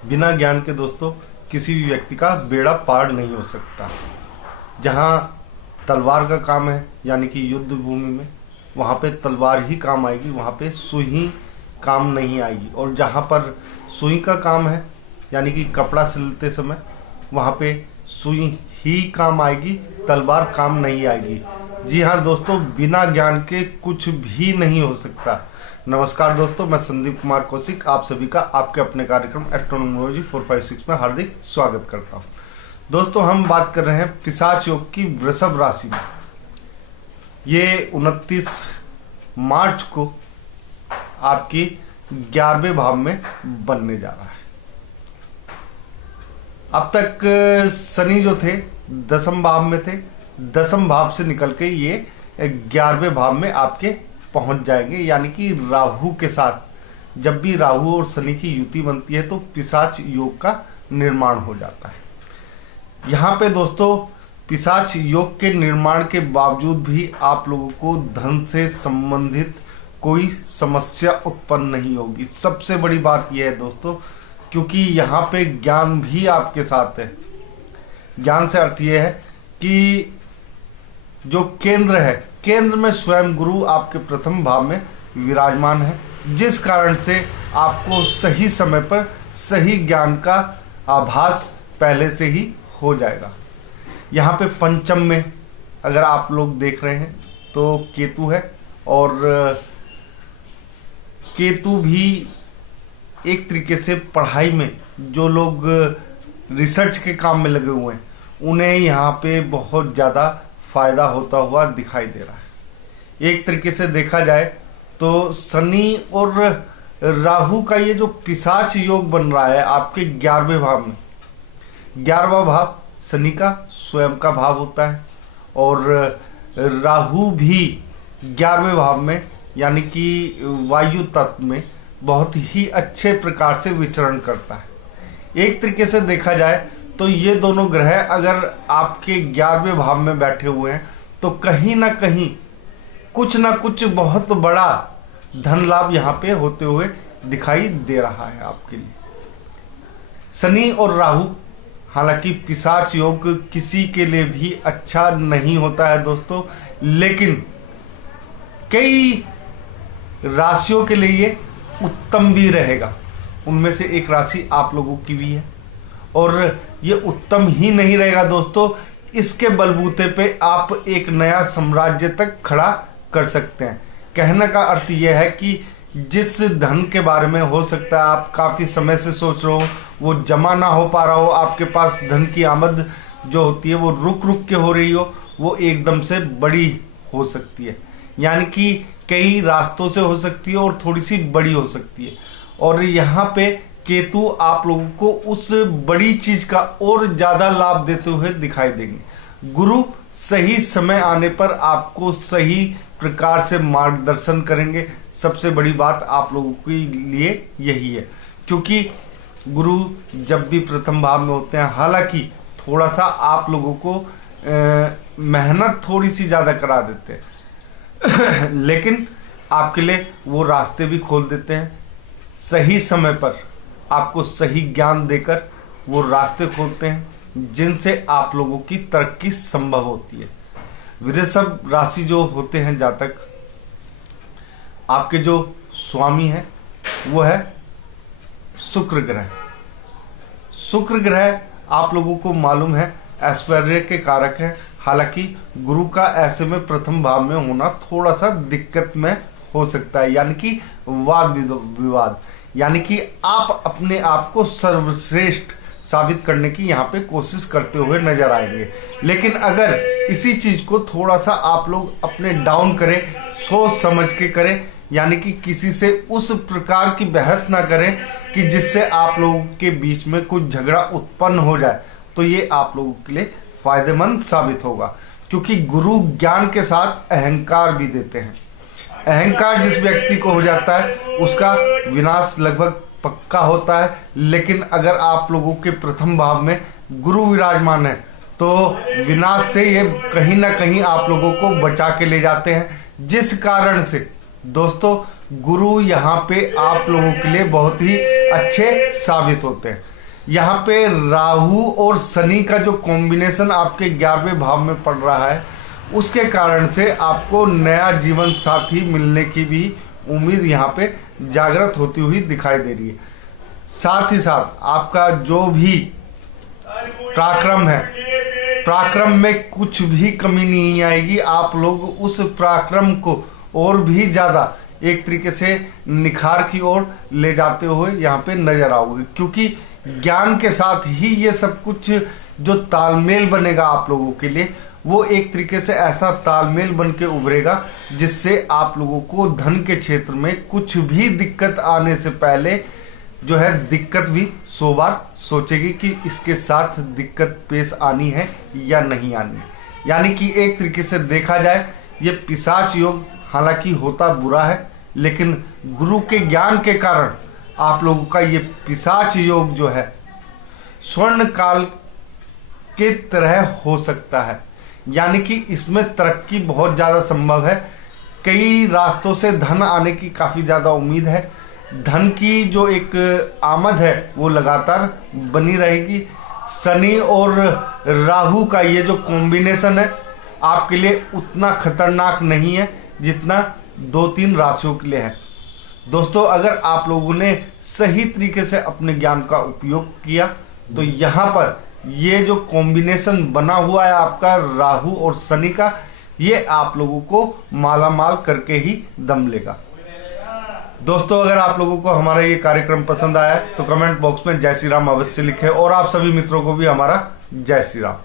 बिना ज्ञान के दोस्तों किसी भी व्यक्ति का बेड़ा पार नहीं हो सकता। जहाँ तलवार का काम है यानी कि युद्ध भूमि में, वहाँ पे तलवार ही काम आएगी, वहाँ पे सुई काम नहीं आएगी। और जहाँ पर सुई का काम है यानी कि कपड़ा सिलते समय, वहाँ पे सुई ही काम आएगी, तलवार काम नहीं आएगी। जी हाँ दोस्तों, बिना ज्ञान के कुछ भी नहीं हो सकता। नमस्कार दोस्तों, मैं संदीप कुमार कौशिक आप सभी का आपके अपने कार्यक्रम एस्ट्रोनॉमोलॉजी 456 में हार्दिक स्वागत करता हूँ। दोस्तों, हम बात कर रहे हैं पिशाच योग की वृषभ राशि में। ये 29 मार्च को आपकी 11वें भाव में बनने जा रहा है। अब तक शनि जो थे 10वें भाव में थे, 10वें भाव से निकल के ये 11वें भाव में आपके पहुंच जाएंगे। यानी कि राहु के साथ जब भी राहु और शनि की युति बनती है तो पिशाच योग का निर्माण हो जाता है। यहाँ पे दोस्तों पिशाच योग के निर्माण के बावजूद भी आप लोगों को धन से संबंधित कोई समस्या उत्पन्न नहीं होगी। सबसे बड़ी बात यह है दोस्तों, क्योंकि यहाँ पे ज्ञान भी आपके साथ है। ज्ञान से अर्थ यह है कि जो केंद्र है, केंद्र में स्वयं गुरु आपके प्रथम भाव में विराजमान है, जिस कारण से आपको सही समय पर सही ज्ञान का आभास पहले से ही हो जाएगा। यहाँ पे पंचम में अगर आप लोग देख रहे हैं तो केतु है, और केतु भी एक तरीके से पढ़ाई में जो लोग रिसर्च के काम में लगे हुए हैं उन्हें यहाँ पे बहुत ज़्यादा फायदा होता हुआ दिखाई दे रहा है। एक तरीके से देखा जाए तो शनि और राहु का ये जो पिशाच योग बन रहा है आपके 11वें भाव में, 11वां भाव शनि का स्वयं का भाव होता है, और राहु भी 11वें भाव में यानी कि वायु तत्व में बहुत ही अच्छे प्रकार से विचरण करता है। एक तरीके से देखा जाए तो ये दोनों ग्रह अगर आपके 11वें भाव में बैठे हुए हैं तो कहीं ना कहीं कुछ ना कुछ बहुत बड़ा धन लाभ यहाँ पे होते हुए दिखाई दे रहा है आपके लिए। शनि और राहु, हालांकि पिशाच योग किसी के लिए भी अच्छा नहीं होता है दोस्तों, लेकिन कई राशियों के लिए ये उत्तम भी रहेगा। उनमें से एक राशि आप लोगों की भी है, और ये उत्तम ही नहीं रहेगा दोस्तों, इसके बलबूते पे आप एक नया साम्राज्य तक खड़ा कर सकते हैं। कहने का अर्थ यह है कि जिस धन के बारे में हो सकता है आप काफी समय से सोच रहे हो, वो जमा ना हो पा रहा हो, आपके पास धन की आमद जो होती है वो रुक रुक के हो रही हो, वो एकदम से बड़ी हो सकती है। यानी कि कई रास्तों से हो सकती है और थोड़ी सी बड़ी हो सकती है। और यहाँ पे केतु आप लोगों को उस बड़ी चीज का और ज्यादा लाभ देते हुए दिखाई देंगे। गुरु सही समय आने पर आपको सही प्रकार से मार्गदर्शन करेंगे। सबसे बड़ी बात आप लोगों के लिए यही है, क्योंकि गुरु जब भी प्रथम भाव में होते हैं, हालांकि थोड़ा सा आप लोगों को मेहनत थोड़ी सी ज्यादा करा देते हैं लेकिन आपके लिए वो रास्ते भी खोल देते हैं। सही समय पर आपको सही ज्ञान देकर वो रास्ते खोलते हैं जिनसे आप लोगों की तरक्की संभव होती है। वृषभ राशि जो होते हैं जातक, आपके जो स्वामी है वो है शुक्र ग्रह। शुक्र ग्रह आप लोगों को मालूम है ऐश्वर्य के कारक है। हालांकि गुरु का ऐसे में प्रथम भाव में होना थोड़ा सा दिक्कत में हो सकता है, यानी कि वाद विवाद, यानी कि आप अपने आप को सर्वश्रेष्ठ साबित करने की यहाँ पे कोशिश करते हुए नजर आएंगे। लेकिन अगर इसी चीज को थोड़ा सा आप लोग अपने डाउन करें, सोच समझ के करें, यानी कि किसी से उस प्रकार की बहस ना करें कि जिससे आप लोगों के बीच में कुछ झगड़ा उत्पन्न हो जाए, तो ये आप लोगों के लिए फायदेमंद साबित होगा। क्योंकि गुरु ज्ञान के साथ अहंकार भी देते हैं। अहंकार जिस व्यक्ति को हो जाता है उसका विनाश लगभग पक्का होता है। लेकिन अगर आप लोगों के प्रथम भाव में गुरु विराजमान है तो विनाश से ये कहीं ना कहीं आप लोगों को बचा के ले जाते हैं, जिस कारण से दोस्तों गुरु यहाँ पे आप लोगों के लिए बहुत ही अच्छे साबित होते हैं। यहाँ पे राहु और शनि का जो कॉम्बिनेशन आपके 11वें भाव में पड़ रहा है, उसके कारण से आपको नया जीवन साथी मिलने की भी उम्मीद यहाँ पे जागृत होती हुई दिखाई दे रही है। साथ ही साथ आपका जो भी पराक्रम है, पराक्रम में कुछ भी कमी नहीं आएगी। आप लोग उस पराक्रम को और भी ज्यादा एक तरीके से निखार की ओर ले जाते हुए यहाँ पे नजर आओगे, क्योंकि ज्ञान के साथ ही ये सब कुछ जो तालमेल बनेगा आप लोगों के लिए, वो एक तरीके से ऐसा तालमेल बन के उभरेगा जिससे आप लोगों को धन के क्षेत्र में कुछ भी दिक्कत आने से पहले जो है दिक्कत भी 100 बार सोचेगी कि इसके साथ दिक्कत पेश आनी है या नहीं आनी है। यानी कि एक तरीके से देखा जाए ये पिशाच योग हालांकि होता बुरा है, लेकिन गुरु के ज्ञान के कारण आप लोगों का ये पिशाच योग जो है स्वर्ण काल के तरह हो सकता है। यानी कि इसमें तरक्की बहुत ज़्यादा संभव है। कई रास्तों से धन आने की काफ़ी ज़्यादा उम्मीद है। धन की जो एक आमद है वो लगातार बनी रहेगी। शनि और राहु का ये जो कॉम्बिनेशन है आपके लिए उतना खतरनाक नहीं है जितना 2-3 राशियों के लिए है। दोस्तों अगर आप लोगों ने सही तरीके से अपने ज्ञान का उपयोग किया तो यहाँ पर ये जो कॉम्बिनेशन बना हुआ है आपका राहु और शनि का, ये आप लोगों को मालामाल करके ही दम लेगा। दोस्तों अगर आप लोगों को हमारा ये कार्यक्रम पसंद आया तो कमेंट बॉक्स में जय श्री राम अवश्य लिखें और आप सभी मित्रों को भी हमारा जय श्री राम।